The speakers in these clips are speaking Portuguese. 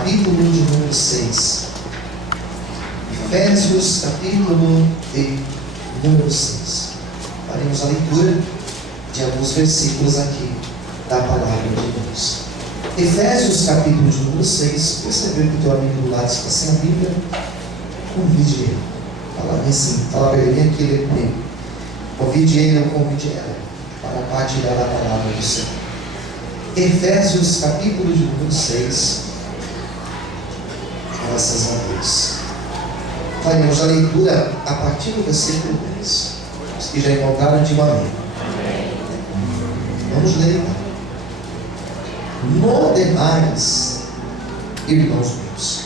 capítulo de número 6. Efésios, capítulo de número 6. Faremos a leitura de alguns versículos aqui da palavra de Deus. Efésios, capítulo de número 6. Percebeu que o teu amigo do lado está sem a Bíblia? Convide ele. Fala assim, fala para ele, vem aqui ler comigo. Convide ele ou convide ela para partilhar a palavra do Senhor. Efésios, capítulo de número 6. Graças a Deus. Faremos a leitura a partir do versículo 10. Os que já encontraram, digam amém. Vamos ler. No demais, irmãos meus,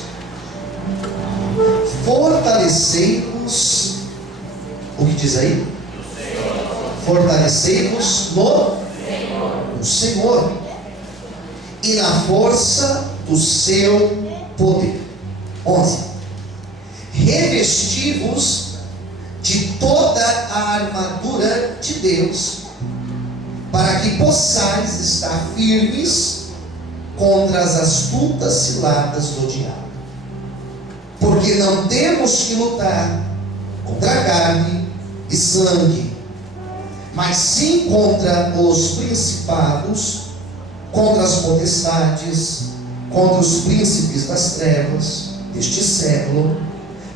fortalecei-vos. O que diz aí? Fortalecei-vos no Senhor e na força do seu poder. 11. Revesti-vos de toda a armadura de Deus, para que possais estar firmes contra as astutas ciladas do diabo. Porque não temos que lutar contra carne e sangue, mas sim contra os principados, contra as potestades, contra os príncipes das trevas deste século,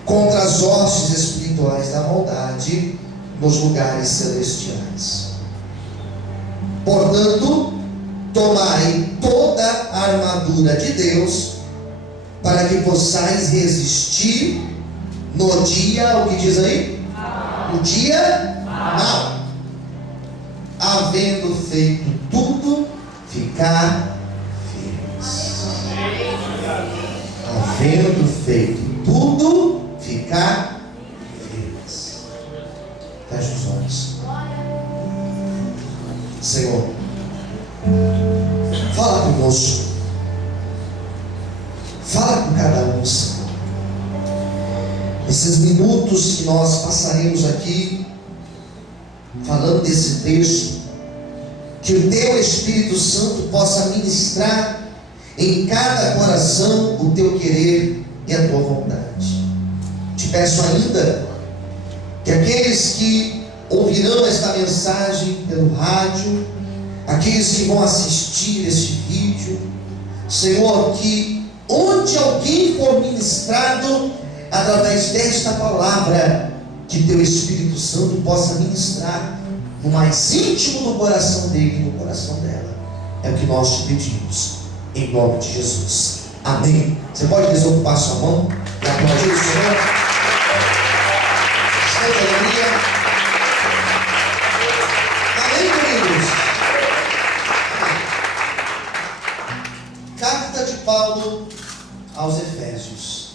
contra as hostes espirituais da maldade nos lugares celestiais. Portanto, tomai toda a armadura de Deus, para que possais resistir no dia, o que diz aí? No dia mau. Havendo feito tudo, ficar firmes. Havendo feito tudo, ficar firmes. Feche os olhos. Senhor, fala conosco. Fala com cada um, Senhor. Esses minutos que nós passaremos aqui falando desse texto, que o teu Espírito Santo possa ministrar em cada coração o teu querer e a tua vontade. Te peço ainda que aqueles que ouvirão esta mensagem pelo rádio, aqueles que vão assistir este vídeo, Senhor, que onde alguém for ministrado através desta palavra, que teu Espírito Santo possa ministrar no mais íntimo do coração dele e no coração dela. É o que nós te pedimos, em nome de Jesus. Amém. Você pode desocupar sua mão e aplaudir o Senhor? Estende alegria. Amém, queridos? Carta de Paulo aos Efésios.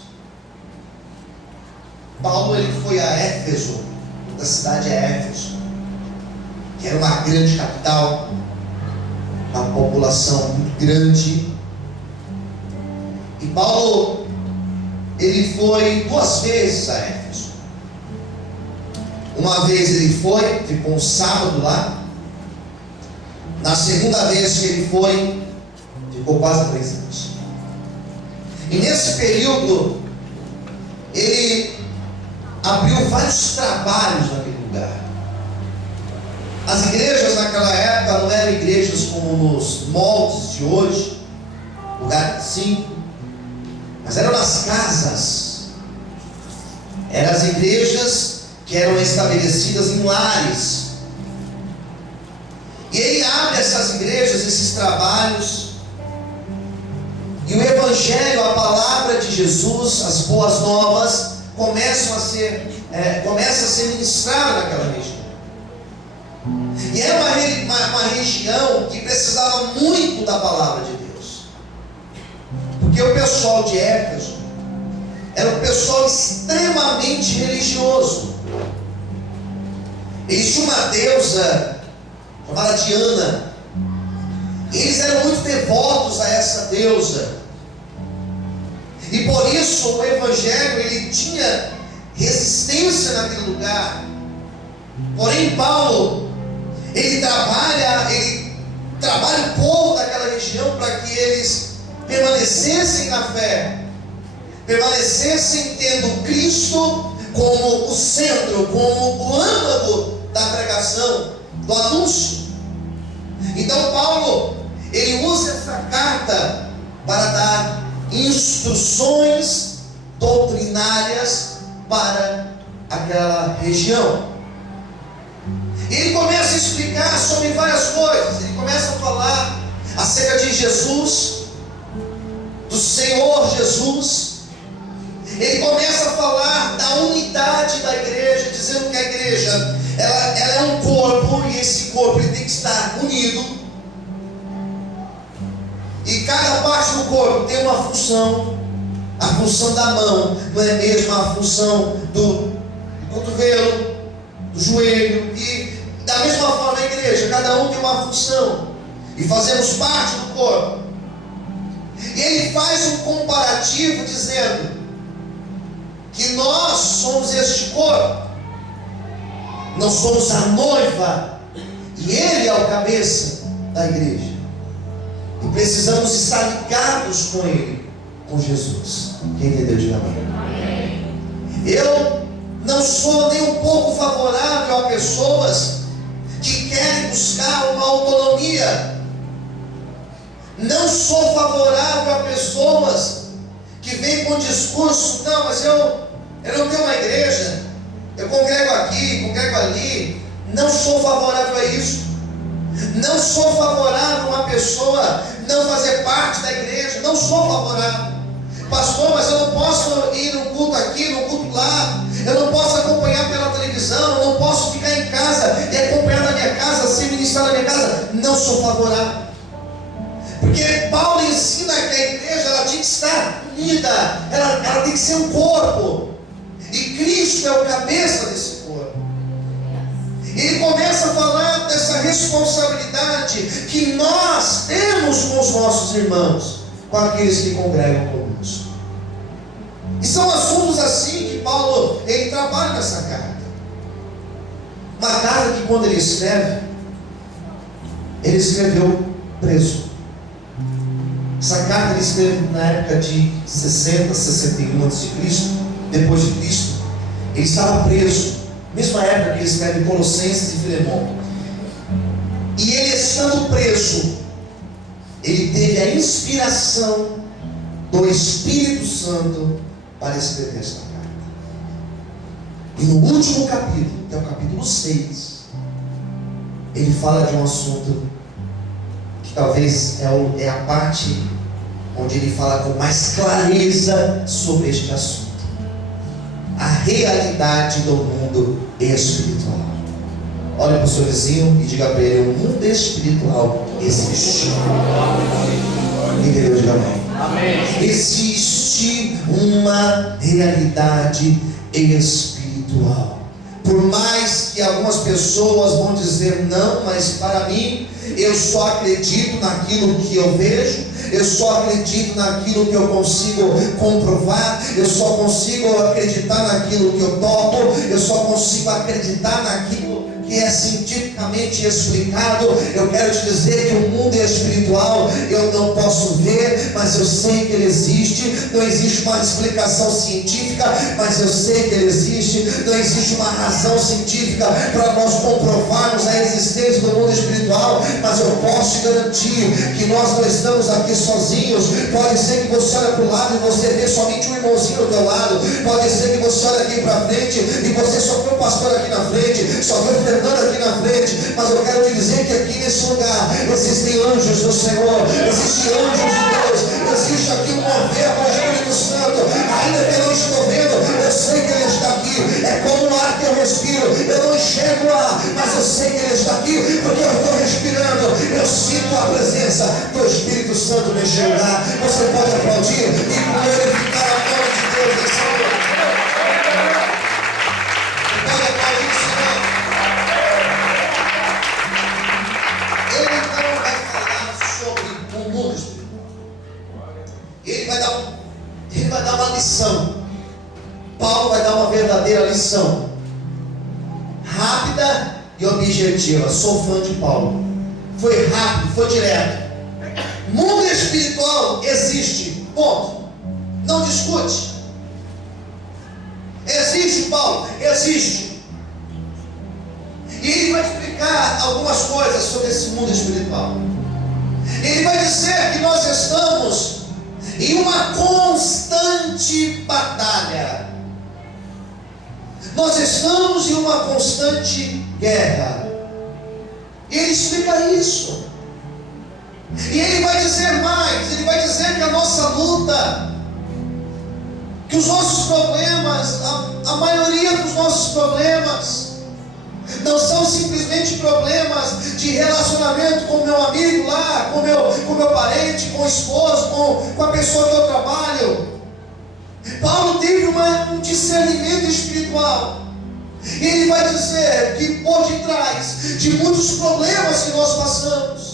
Paulo ele foi a Éfeso, da cidade de Éfeso, que era uma grande capital, uma população muito grande. E Paulo ele foi 2 vezes a Éfeso. Uma vez ele foi, ficou um sábado lá. Na segunda vez que ele foi, ficou quase 3 anos. E nesse período ele abriu vários trabalhos naquele lugar. As igrejas naquela época não eram igrejas como nos moldes de hoje, lugar simples, mas eram nas casas. Eram as igrejas que eram estabelecidas em lares. E ele abre essas igrejas, esses trabalhos, e o Evangelho, a palavra de Jesus, as boas novas, começa a ser ministrada naquela região. E era uma região que precisava muito da palavra de Deus, porque o pessoal de Éfeso era um pessoal extremamente religioso. Eles tinham uma deusa chamada Diana. Eles eram muito devotos a essa deusa, e por isso o Evangelho ele tinha resistência naquele lugar. Porém Paulo ele trabalha o povo daquela região para que eles permanecessem permanecessem na fé, permanecessem tendo Cristo como o centro, como o âmago da pregação, do anúncio. Então Paulo, ele usa essa carta para dar instruções doutrinárias para aquela região. Ele começa a explicar sobre várias coisas. Ele começa a falar acerca de Jesus, do Senhor Jesus. Ele começa a falar da unidade da igreja, dizendo que a igreja ela é um corpo, e esse corpo ele tem que estar unido, e cada parte do corpo tem uma função. A função da mão não é mesmo a função do cotovelo, do joelho, e da mesma forma a igreja, cada um tem uma função, e fazemos parte do corpo. E ele faz um comparativo dizendo que nós somos este corpo, nós somos a noiva, e ele é o cabeça da igreja, e precisamos estar ligados com ele, com Jesus. Quem entendeu, diga amém. Eu não sou nem um pouco favorável a pessoas que querem buscar uma autonomia. Não sou favorável a pessoas que vêm com discurso: não, mas eu não tenho uma igreja, eu congrego aqui, congrego ali. Não sou favorável a isso. Não sou favorável a uma pessoa não fazer parte da igreja. Não sou favorável. Pastor, mas eu não posso ir no culto aqui, no culto lá, eu não posso acompanhar pela televisão, eu não posso ficar em casa e acompanhar na minha casa, ser ministrar na minha casa. Não sou favorável, porque Paulo ensina que a igreja ela tem que estar unida, ela tem que ser um corpo, e Cristo é o cabeça desse corpo. Ele começa a falar dessa responsabilidade que nós temos com os nossos irmãos, com aqueles que congregam conosco. E são assuntos assim que Paulo ele trabalha nessa carta. Uma carta que, quando ele escreveu preso. Essa carta ele escreve na época de 60, 61 a.C., depois de Cristo. Ele estava preso, mesma época que ele escreve Colossenses e Filemão. E ele, estando preso, ele teve a inspiração do Espírito Santo para escrever esta carta. E no último capítulo, que é o capítulo 6, ele fala de um assunto que talvez é a parte onde ele fala com mais clareza sobre este assunto: a realidade do mundo espiritual. Olhe para o seu vizinho e diga para ele: o mundo espiritual existe. Entendeu? Diga amém. Amém. Existe uma realidade espiritual. Por mais que algumas pessoas vão dizer não, mas para mim, eu só acredito naquilo que eu vejo, eu só acredito naquilo que eu consigo comprovar, eu só consigo acreditar naquilo que eu toco, eu só consigo acreditar naquilo que é cientificamente explicado. Eu quero te dizer que o mundo espiritual eu não posso ver, mas eu sei que ele existe. Não existe uma explicação científica, mas eu sei que ele existe. Não existe uma razão científica para nós comprovarmos a existência do mundo espiritual, mas eu posso te garantir que nós não estamos aqui sozinhos. Pode ser que você olhe para o lado e você vê somente um irmãozinho do teu lado. Pode ser que você olhe aqui para frente e você só vê o pastor aqui na frente, só vê o Fernando aqui na frente. Mas eu quero te dizer que aqui nesse lugar existem anjos do Senhor, existem anjos de Deus, existe aqui um mover do Espírito Santo. Ainda que eu não estou vendo, eu sei que ele está aqui. É como o ar que eu respiro. Eu não enxergo o ar, mas eu sei que ele está aqui, porque eu estou respirando. Eu sinto a presença do Espírito Santo neste lugar. Você pode aplaudir e glorificar a mão de Deus nesse lugar. Pode aplaudir, Senhor. Ele então vai falar sobre o mundo espiritual. Ele vai dar uma lição. Paulo vai dar uma verdadeira lição, rápida e objetiva. Sou fã de Paulo. Foi rápido, foi direto. Mundo espiritual existe, ponto. Não discute. Existe, Paulo, existe. E ele vai explicar algumas coisas sobre esse mundo espiritual. Ele vai dizer que nós estamos em uma constante batalha. Nós estamos em uma constante guerra. E ele explica isso. E ele vai dizer mais, ele vai dizer que a nossa luta, que os nossos problemas, a maioria dos nossos problemas, não são simplesmente problemas de relacionamento com o meu amigo lá, com meu parente, com o esposo, com a pessoa que eu trabalho. Paulo teve um discernimento espiritual. E ele vai dizer que por detrás de muitos problemas que nós passamos,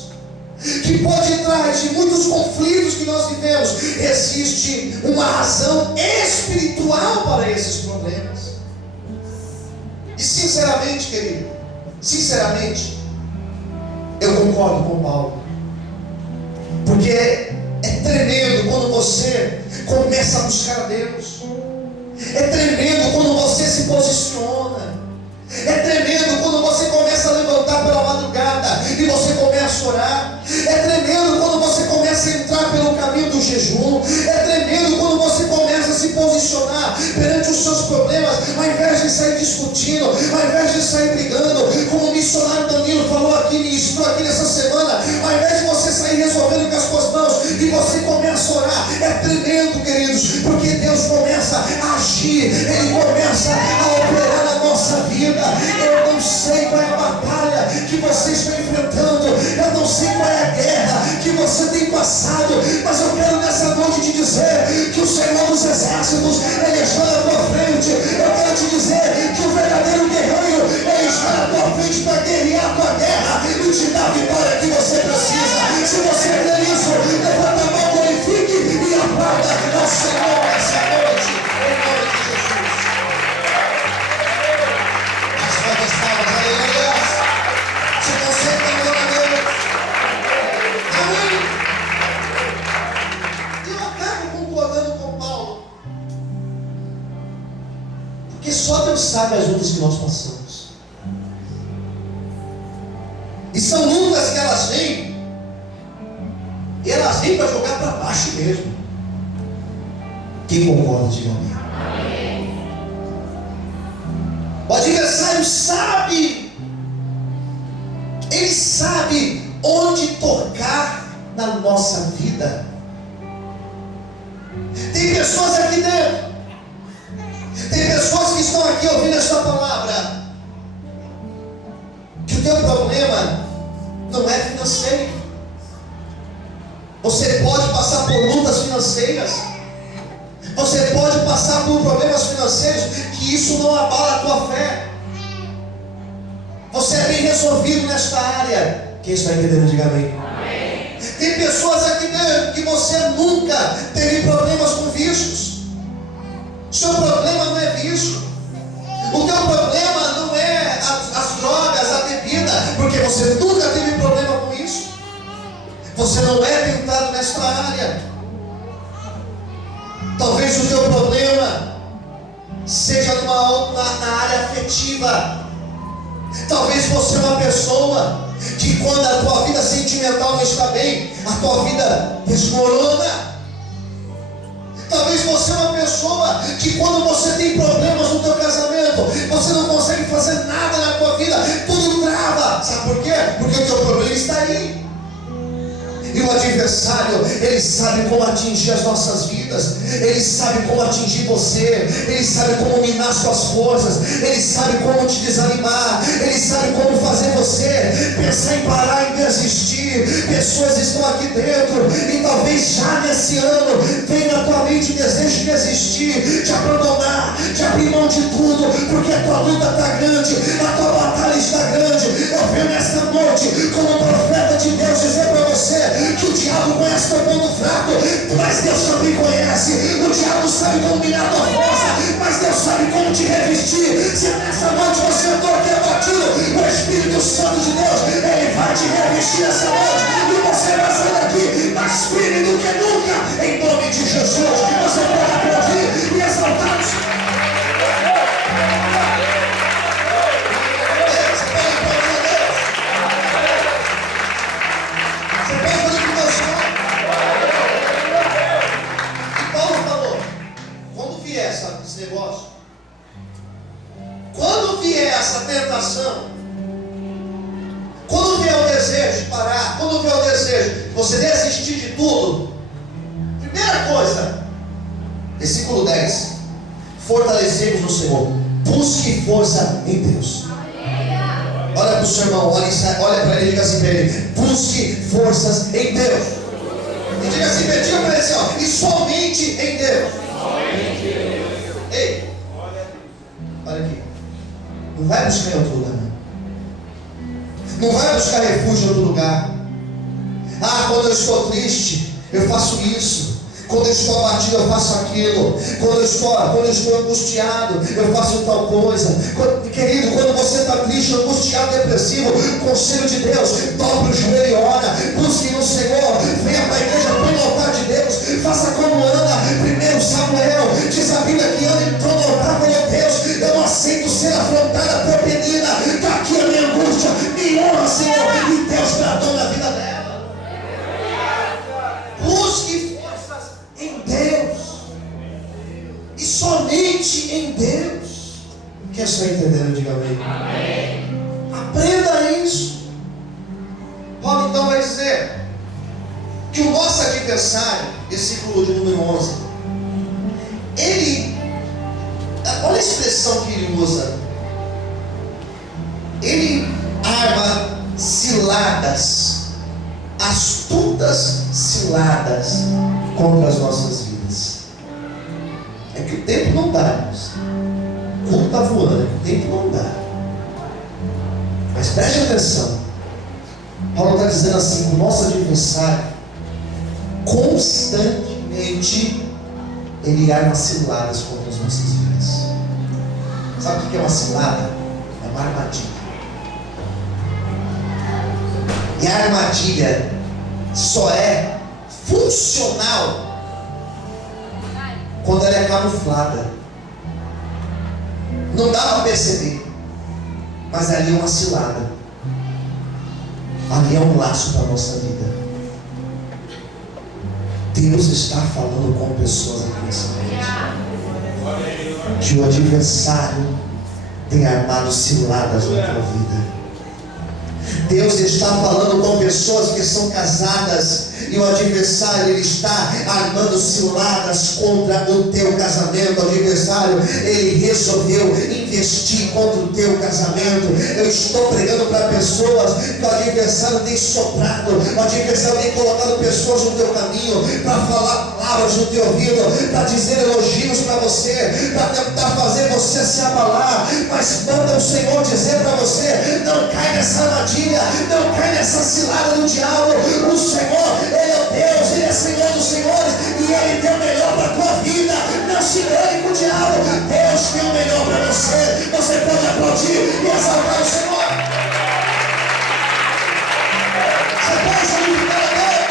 que por detrás de muitos conflitos que nós vivemos, existe uma razão espiritual para esses problemas. E sinceramente, querido, sinceramente, eu concordo com Paulo. Porque é tremendo quando você começa a buscar a Deus. É tremendo quando você se posiciona. É tremendo quando você começa a levantar pela madrugada e você começa a orar. É tremendo quando você começa a entrar pelo caminho do jejum. É tremendo quando você começa a se posicionar perante os seus problemas, ao invés de sair discutindo, ao invés de sair brigando, como o missionário Danilo falou aqui, ministrou aqui nessa semana. Ao invés de você sair resolvendo com as suas mãos e você começa a orar, é tremendo, queridos, porque Deus começa a agir, Ele começa a operar na nossa vida. Eu não sei qual é a batalha que você está enfrentando, eu não sei qual é a guerra que você tem passado, mas eu quero nessa noite te dizer que o Senhor dos Exércitos, Ele está na tua frente. Eu quero te dizer que o verdadeiro guerreiro, Ele está na tua frente para guerrear a tua guerra e te dar a vitória que você precisa. Se você crê nisso, levanta a mão, glorifique e aplauda ao Senhor essa noite, em nome de Jesus. As palmas, aleluia. Se você está glória a Deus, amém. E eu acabo concordando com Paulo, porque só Deus sabe as lutas que nós passamos. E são lutas que elas vêm, e elas vêm para jogar para baixo mesmo. Quem concorda, diga amém. O adversário sabe, ele sabe onde tocar na nossa vida. Tem pessoas aqui dentro, tem pessoas que estão aqui ouvindo esta palavra, que o teu problema não é financeiro. Você pode passar por lutas financeiras, você pode passar por problemas financeiros, que isso não abala a tua fé. Você é bem resolvido nesta área. Quem está entendendo, diga amém. Tem pessoas aqui dentro que você nunca teve problemas com vícios. Seu problema não é vício. O teu problema não é as drogas, a bebida, porque você nunca teve problema com isso. Você não é tentado nesta área. Talvez o teu problema seja na área afetiva. Talvez você é uma pessoa que, quando a tua vida sentimental não está bem, a tua vida desmorona. Talvez você é uma pessoa que, quando você tem problemas no teu casamento, você não consegue fazer nada na tua vida, tudo trava. Sabe por quê? Porque o teu problema está aí. E o adversário, ele sabe como atingir as nossas vidas, ele sabe como atingir você, ele sabe como minar suas forças, ele sabe como te desanimar, ele sabe como fazer você pensar em parar, em desistir. Pessoas estão aqui dentro e talvez já nesse ano venha na tua mente o desejo de desistir, de abandonar, de abrir mão de tudo, porque a tua luta está grande, a tua batalha está grande. Eu venho nesta noite como profeta de Deus dizer para você que o diabo conhece teu ponto fraco, mas Deus também conhece. O diabo sabe como minar tua força, mas Deus sabe como te revestir. Se nessa noite você entrou aqui abatido, o Espírito Santo de Deus, Ele vai te revestir essa noite, e você vai sair daqui mais mais firme do que nunca, em nome de Jesus. Você pode aplaudir e exaltar o Senhor. Esse negócio, quando vier essa tentação, quando vier o desejo de parar, quando vier o desejo de você desistir de tudo, primeira coisa, versículo 10, fortalecemos no Senhor, busque força em Deus. Olha para o seu irmão, olha para ele e diga assim para ele: busque forças em Deus. E diga assim, diga para ele assim, ó, e somente em Deus. Ei, olha aqui, não vai buscar em outro lugar, não vai buscar refúgio em outro lugar. Quando eu estou triste, eu faço isso. Quando eu estou abatido, eu faço aquilo. Quando eu estou angustiado, eu faço tal coisa. Querido, quando você está triste, angustiado, depressivo, conselho de Deus, dobre o joelho e ora, busque no Senhor, venha para a igreja, põe no altar de Deus, faça como Ana, 1 Samuel, diz a Bíblia que Ana entrou no altar, falou: Deus, eu não aceito ser afrontada por Penina, está aqui a minha angústia, me honra, Senhor. E Deus tratou na vida dela. Busque forças em Deus, e somente em Deus. Quem está entendendo? Diga amém. Amém. Aprenda isso. Paulo então vai dizer que o nosso adversário, versículo de número 11, ele, olha a expressão que ele usa, ele arma ciladas, astutas ciladas contra as nossas vidas. É que o tempo não dá, irmãos. O mundo está voando, o tempo não dá. Mas preste atenção. Paulo está dizendo assim: o nosso adversário constantemente ele arma ciladas contra as nossas vidas. Sabe o que é uma cilada? É uma armadilha. E a armadilha só é funcional quando ela é camuflada. Não dá para perceber, mas ali é uma cilada, ali é um laço para a nossa vida. Deus está falando com pessoas aqui nessa noite, que o adversário tem armado ciladas na tua vida. Deus está falando com pessoas que são casadas, e o adversário ele está armando ciladas contra o teu casamento. O adversário ele resolveu investir contra o teu casamento. Eu estou pregando para pessoas que o adversário tem soprado, o adversário tem colocado pessoas no teu caminho para falar palavras no teu ouvido, para dizer elogios para você, para tentar fazer você se abalar. Mas manda o Senhor dizer para você: não cai nessa armadilha, não cai nessa cilada do diabo. O Senhor, Ele é o Deus, Ele é Senhor dos senhores, e Ele tem o melhor para a tua vida. Não se engane com o diabo. Deus tem o melhor para você. Você pode aplaudir e exaltar o Senhor. Você pode glorificar a Deus.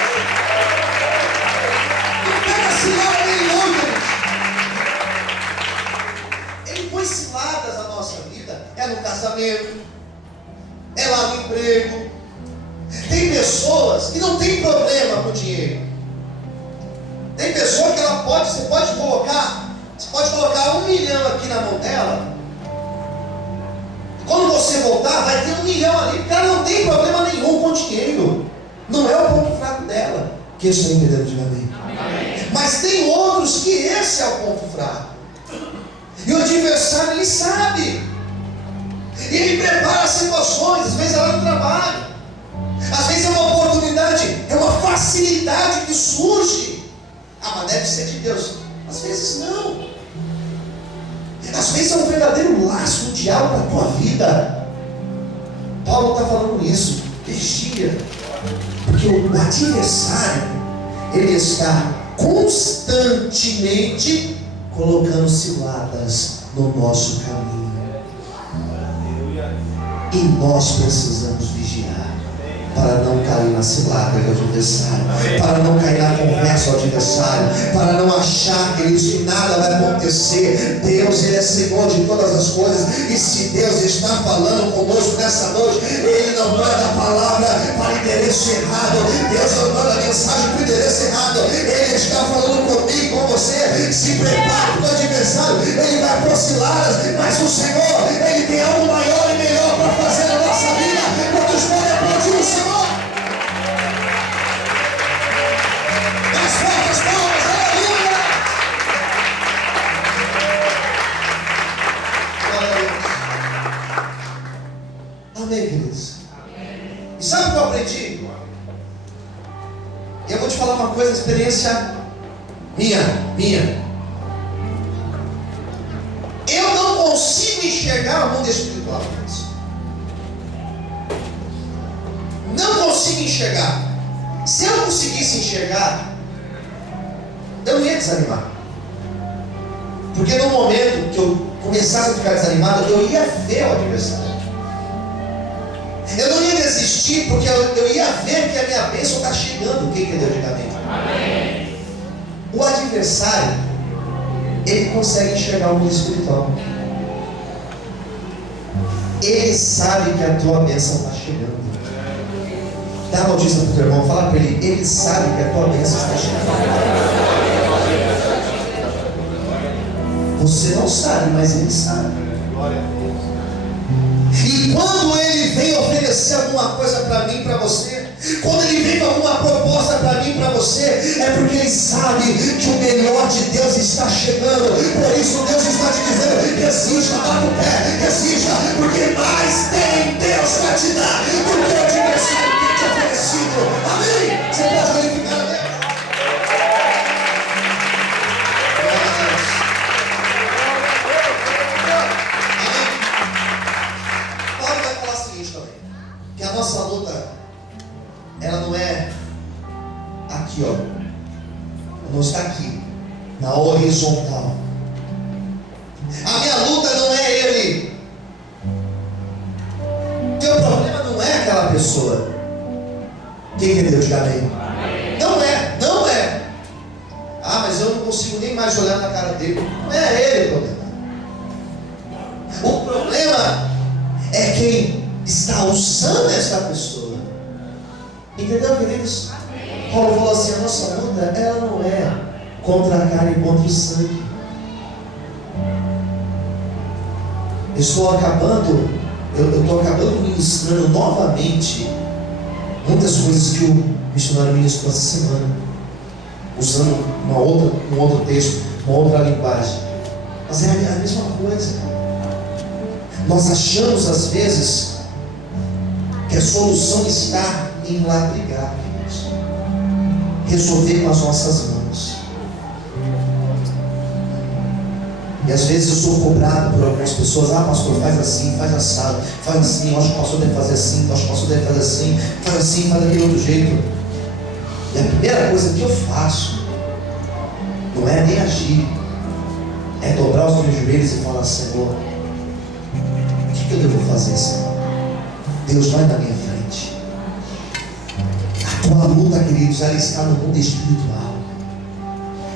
Não pega cilada nenhuma. Ele põe ciladas na nossa vida. É no casamento, é lá no emprego. Tem pessoas que não tem problema com dinheiro. Tem pessoa que você pode colocar 1 milhão aqui na mão dela. Quando você voltar, vai ter 1 milhão ali, porque ela não tem problema nenhum com dinheiro. Não é o ponto fraco dela. Que está entendendo? Diga amém. Mas tem outros que esse é o ponto fraco. E o adversário ele sabe. E ele prepara situações, às vezes é lá no trabalho. Às vezes é uma oportunidade, é uma facilidade que surge. Mas deve ser de Deus. Às vezes não. Às vezes é um verdadeiro laço do diabo para a tua vida. Paulo está falando isso. Vigia. Porque o adversário, ele está constantemente colocando ciladas no nosso caminho. E nós precisamos vigiar. para não cair na cilada do adversário, para não cair na conversa do adversário, para não achar, queridos, que nada vai acontecer. Deus, Ele é Senhor de todas as coisas, e se Deus está falando conosco nessa noite, Ele não manda a palavra para endereço errado, Deus não manda a mensagem para o endereço errado. Ele está falando comigo, com você. Se prepare para o adversário, ele vai por ciladas, mas o Senhor, Ele tem algo maior e melhor para fazer na nossa vida. Quantos podem aplaudir o Senhor? Mais fortes palmas, aleluia! Glória a Deus. Amém, queridos? E sabe o que eu aprendi? Eu vou te falar uma coisa, experiência minha. Eu não consigo enxergar o mundo espiritual. Não consigo enxergar. Se eu conseguisse enxergar, eu não ia desanimar. Porque no momento que eu começasse a ficar desanimado, eu ia ver o adversário. Eu não ia desistir, porque eu ia ver que a minha bênção está chegando. Quem entendeu? Diga amém. O adversário, ele consegue enxergar o mundo espiritual. Ele sabe que a tua bênção está chegando. Dá a notícia para o teu irmão, fala para ele sabe que a tua bênção está chegando. Você não sabe, mas ele sabe. Glória a Deus. E quando ele vem oferecer alguma coisa para mim, para você, quando ele vem com alguma proposta para mim, para você, é porque ele sabe que o melhor de Deus está chegando. Por isso Deus está te dizendo: resista, bata o pé, resista, porque mais tem Deus para te dar do que o adversário tem te oferecido. Amém? Você pode verificar, amém? Paulo vai falar o seguinte também, que a nossa luta, ela não é aqui, ó. Não está aqui, na horizontal. A minha luta não é ele. O teu problema não é aquela pessoa. Quem entendeu? Diga amém. Não é. Ah, mas eu não consigo nem mais olhar na cara dele. Não é ele o problema. O problema é quem está usando essa pessoa. Entendeu, queridos? Paulo falou assim: a nossa luta, ela não é contra a carne e contra o sangue. Eu estou acabando ministrando novamente muitas coisas que o missionário ministrou essa semana, usando um outro texto, uma outra linguagem. Mas é a mesma coisa. Nós achamos às vezes que a solução está em lá brigar, queridos, resolver com as nossas mãos. E às vezes eu sou cobrado por algumas pessoas: ah, pastor, faz assim, faz assado, faz assim, eu acho que o pastor deve fazer assim, eu acho que o pastor deve fazer assim, faz daquele outro jeito. E a primeira coisa que eu faço não é nem agir, é dobrar os meus joelhos e falar: Senhor, o que eu devo fazer, Senhor? Deus vai na minha frente. A tua luta, queridos, ela está no mundo espiritual.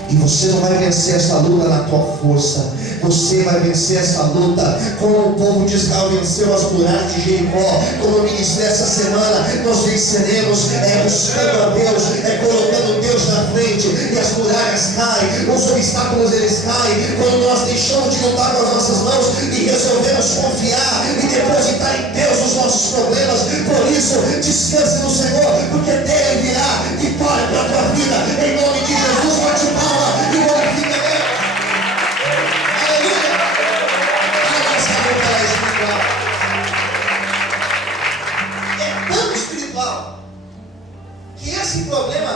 E você não vai vencer essa luta na tua força. Você vai vencer essa luta como o povo de Israel venceu as muralhas de Jericó. Como eu ministrei essa semana, nós venceremos buscando a Deus, colocando Deus na frente, e as muralhas caem, os obstáculos eles caem quando nós deixamos de lutar com as nossas mãos e resolvemos confiar e depositar em Deus os nossos problemas. Por isso, descanse no Senhor, porque dele virá vitória para a tua vida. Em nome de Jesus, bate palma e glorifica Deus. Aleluia! A nossa luta é espiritual. É tão espiritual que esse problema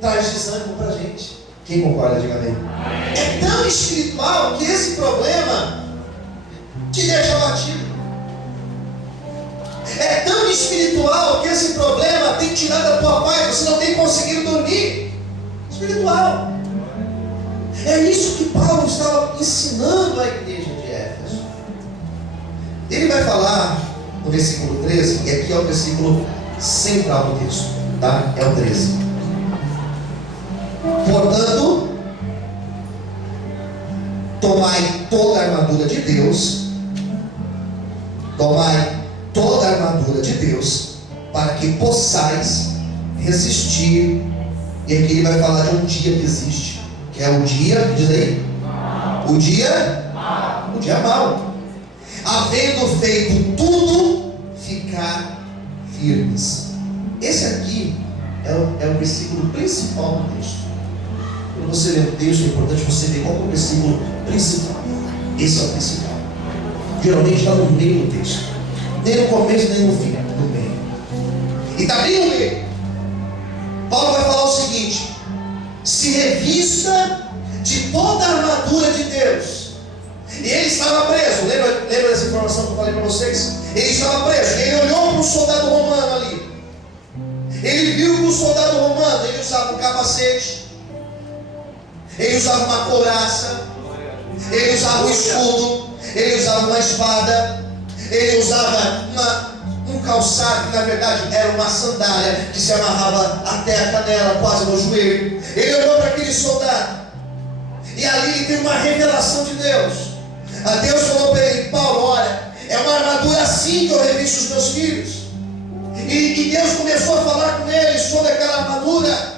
traz desânimo para a gente. Quem concorda, diga amém. É tão espiritual que esse problema te deixa abatido. É tão espiritual que esse problema tem tirado a tua paz, você não tem conseguido dormir. Espiritual. É isso que Paulo estava ensinando à igreja de Éfeso. Ele vai falar no versículo 13, e aqui é o versículo central do texto, tá? É o 13. Portanto, tomai toda a armadura de Deus, tomai toda a armadura de Deus, para que possais resistir. E aqui ele vai falar de um dia que existe, que é o dia, diz aí, o dia mau. Havendo feito tudo, ficar firmes. Esse aqui é o versículo principal do texto. Quando você lê o texto, é importante você ver qual é o versículo principal. Esse é o principal. Geralmente está no meio do texto, nem no começo nem no fim, no meio. E está bem no meio. Paulo vai falar o seguinte: se revista de toda a armadura de Deus. E ele estava preso. Lembra dessa informação que eu falei para vocês? Ele estava preso. E ele olhou para o soldado romano ali. Ele viu que o soldado romano, ele usava um capacete, ele usava uma couraça, ele usava um escudo, ele usava uma espada, ele usava um calçado que na verdade era uma sandália que se amarrava até a canela, quase no joelho. Ele olhou para aquele soldado e ali tem uma revelação de Deus. A Deus falou para ele: Paulo, olha, é uma armadura assim que eu revisto os meus filhos. E Deus começou a falar com ele sobre aquela armadura.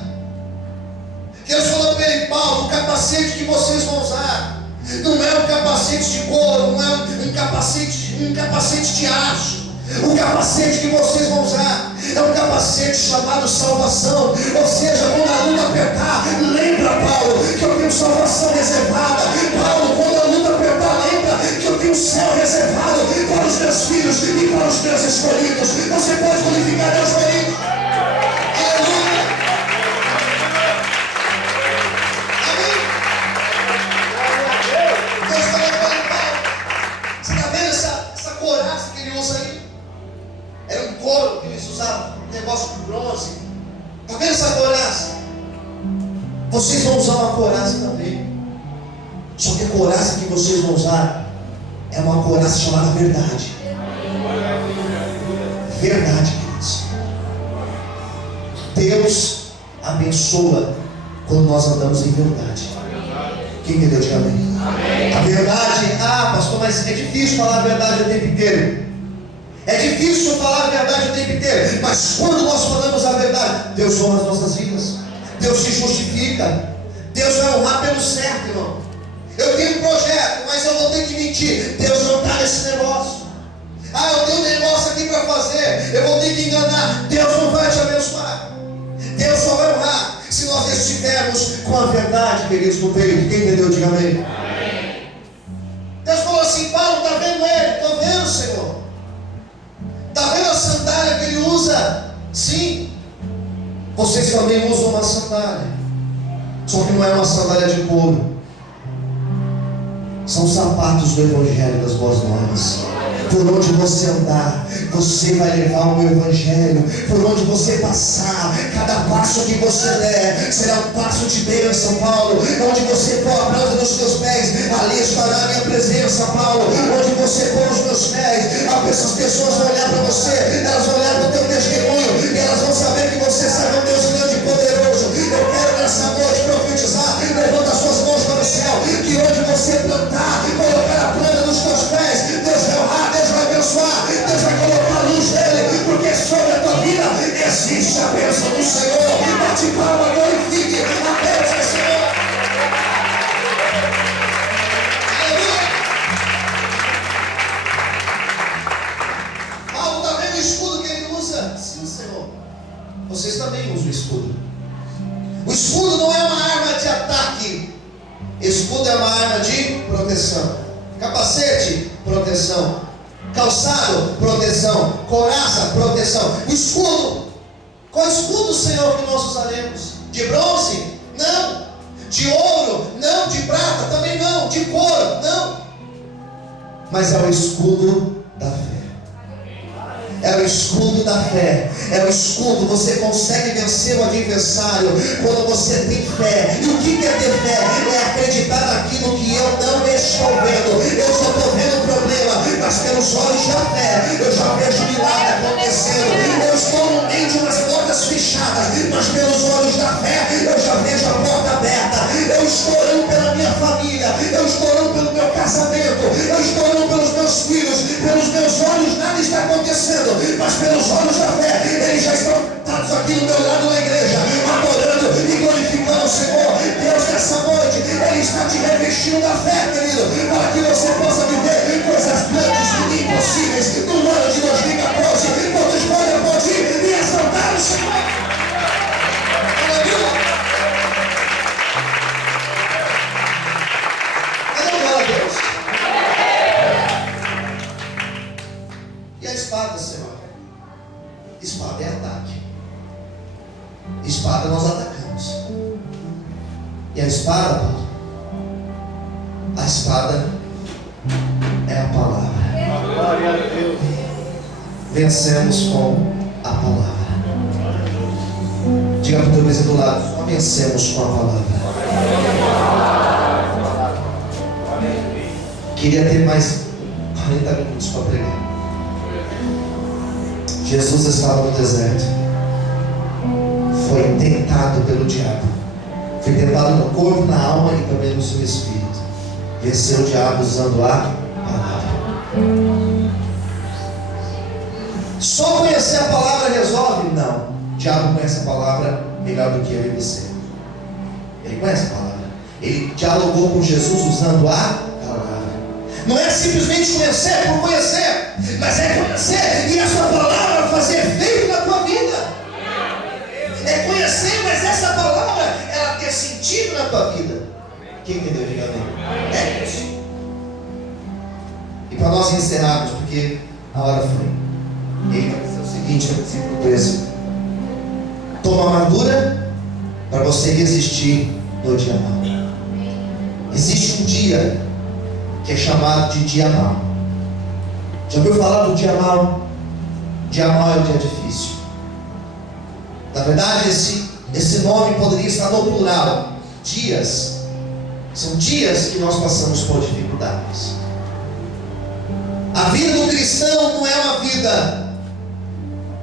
Deus falou para ele: Paulo, o capacete que vocês vão usar não é um capacete de couro, não é um capacete de aço. O capacete que vocês vão usar é um capacete chamado salvação. Ou seja, quando a luta apertar, lembra, Paulo, que eu tenho salvação reservada. Paulo, quando a luta apertar, lembra que eu tenho céu reservado para os meus filhos e para os meus escolhidos. Você pode glorificar Deus por isso? Aleluia! Amém? Deus falou para ele: Paulo, você está vendo essa couraça que ele usa aí? Era um couro que eles usavam, um negócio de bronze. Está vendo essa couraça? Vocês vão usar uma couraça também. Só que a couraça que vocês vão usar é uma couraça chamada verdade. Verdade, queridos. Deus abençoa quando nós andamos em verdade. Quem entendeu? Diga amém. A verdade, pastor, mas é difícil falar a verdade o tempo inteiro. É difícil falar a verdade o tempo inteiro, mas quando nós falamos a verdade, Deus honra as nossas vidas, Deus se justifica, Deus vai honrar pelo certo, irmão. Eu tenho um projeto, mas eu vou ter que mentir. Deus não está nesse negócio. Eu tenho um negócio aqui para fazer, eu vou ter que enganar. Deus não vai te abençoar. Deus só vai honrar se nós estivermos com a verdade, queridos, no peito. Quem entendeu? Diga amém. Deus falou assim: Paulo, está vendo ele? Estou vendo, Senhor. Está vendo a sandália que ele usa? Sim. Vocês também usam uma sandália, só que não é uma sandália de couro. São sapatos do Evangelho das Boas Novas. Por onde você andar, você vai levar o meu Evangelho. Por onde você passar, cada passo que você der será um passo de bênção, Paulo. Onde você pôr a planta dos teus pés, ali estará a minha presença, Paulo. Onde você pôr os meus pés, as pessoas vão olhar para você, elas vão olhar para o teu testemunho, e elas vão saber que você serve um Deus grande e poderoso. Eu quero nessa noite profetizar: levanta as suas mãos para o céu, que onde você plantar, colocar a planta dos teus pés, Deus vai honrar, Deus vai abençoar, Deus vai colocar a luz dele, porque sobre a tua vida existe a bênção do Senhor. Bate palma, glorifique a bênção do Senhor. Aleluia! Paulo, está vendo o escudo que ele usa? Sim, Senhor. Vocês também usam o escudo. O escudo não é uma arma de ataque. Escudo é uma arma de proteção. Capacete, proteção. Calçado, proteção. Couraça, proteção. O escudo. Qual escudo, Senhor, que nós usaremos? De bronze? Não. De ouro? Não. De prata? Também não. De couro? Não. Mas é o escudo da fé. É o escudo da fé. É o escudo. Você consegue vencer o adversário quando você tem fé. E o que é ter fé? É acreditar naquilo que eu não estou vendo. Eu só estou vendo o problema, mas pelos olhos da fé eu já vejo milagre acontecendo. Eu estou no meio mas pelos olhos da fé, eles já estão sentados aqui do meu lado na igreja, adorando e glorificando o Senhor. Deus, nessa noite, Ele está te revestindo da fé, querido, para que você possa viver coisas grandes e impossíveis no ano de 2014. Todos podem aplaudir e exaltar o Senhor. Aleluia. Glória a Deus. E a espada, Senhor? Espada é ataque. Espada nós atacamos. E a espada, Paulo? A espada é a palavra. Glória a Deus. Vencemos com a palavra. Diga para o teu vizinho do lado: só vencemos com a palavra. Queria ter mais 40 minutos para pregar. Jesus estava no deserto. Foi tentado pelo diabo. Foi tentado no corpo, na alma e também no seu espírito. Venceu o diabo usando a palavra. Só conhecer a palavra resolve? Não. O diabo conhece a palavra melhor do que eu e você. Ele conhece a palavra. Ele dialogou com Jesus usando a palavra. Não é simplesmente conhecer por conhecer, mas é conhecer e a sua palavra fazer efeito na tua vida. É conhecer, mas essa palavra ela ter sentido na tua vida. Quem entendeu? Diga amém. É isso. E para nós encerrarmos, porque a hora foi, ele vai dizer o seguinte no versículo 13: toma a armadura para você resistir no dia mau. Existe um dia que é chamado de dia mau. Já ouviu falar do dia mau? Dia mau é o dia difícil. Na verdade, esse nome poderia estar no plural. Dias. São dias que nós passamos por dificuldades. A vida do cristão não é uma vida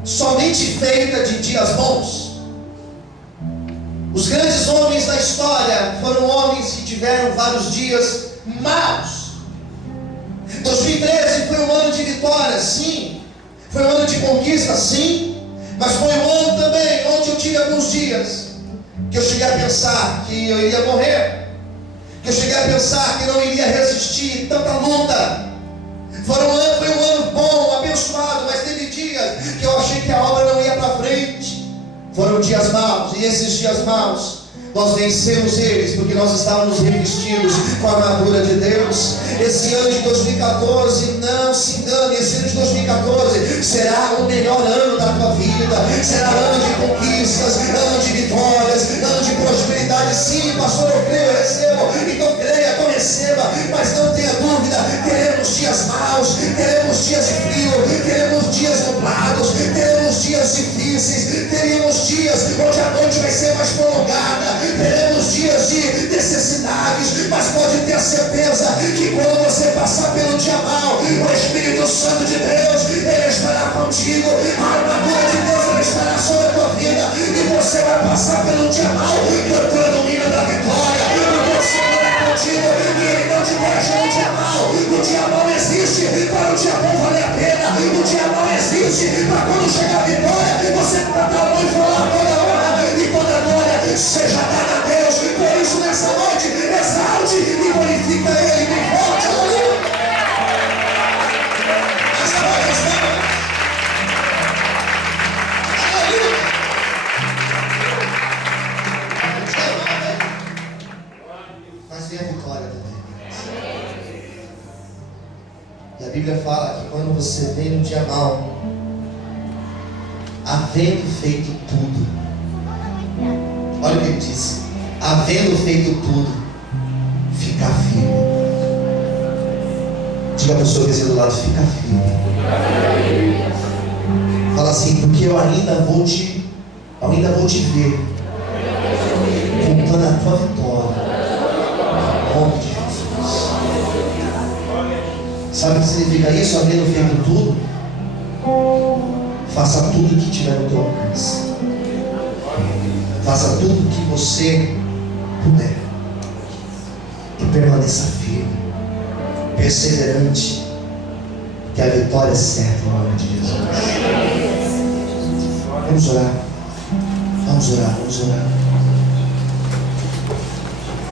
somente feita de dias bons. Os grandes homens da história foram homens que tiveram vários dias maus. 2013 foi um ano de vitória, sim. Foi um ano de conquista, sim. Mas foi um ano também onde eu tive alguns dias que eu cheguei a pensar que eu iria morrer, que eu cheguei a pensar que não iria resistir tanta luta. Foi um ano bom, abençoado, mas teve dias que eu achei que a obra não ia para frente. Foram dias maus, e esses dias maus nós vencemos eles porque nós estávamos revestidos com a armadura de Deus. Esse ano de 2014, não se engane, esse ano de 2014 será o melhor ano da tua vida. Será ano de conquistas, ano de vitórias, ano de prosperidade. Sim, pastor, eu creio, eu recebo. Então creia, então receba. Mas não tenha dúvida, teremos dias maus, teremos dias de frio, teremos dias nublados, teremos dias difíceis, teremos dias onde a noite vai ser mais prolongada, teremos dias de necessidades, mas pode ter certeza que quando você passar pelo dia mau, o Espírito Santo de Deus, Ele estará contigo, a armadura de Deus, ela estará sobre a tua vida, e você vai passar pelo dia mau, cantando o hino da vitória, porque o Senhor é contigo, e Ele não te deixa no dia mau. O dia mau existe para o dia bom valer a pena, o dia mau existe para quando chegar a vitória, você tratar a mão e falar toda honra e toda glória seja dada a Deus. Por isso nessa noite exalte e glorifica Ele bem forte. Aleluia. Essa noite estamos. Aleluia. Mas vem a vitória também. E a Bíblia fala que quando você vem no dia mau, havendo feito tudo, olha o que ele diz: havendo feito tudo, ficar firme. Diga para o seu vizinho do lado: fica firme. Fala assim: porque eu ainda vou te ver contando a tua vitória. Em nome de Jesus. Sabe o que significa isso? Havendo feito tudo, faça tudo o que tiver no teu alcance. Faça tudo o que você puder. E permaneça firme, perseverante, que a vitória é certa em nome de Jesus. Vamos orar. Vamos orar, vamos orar.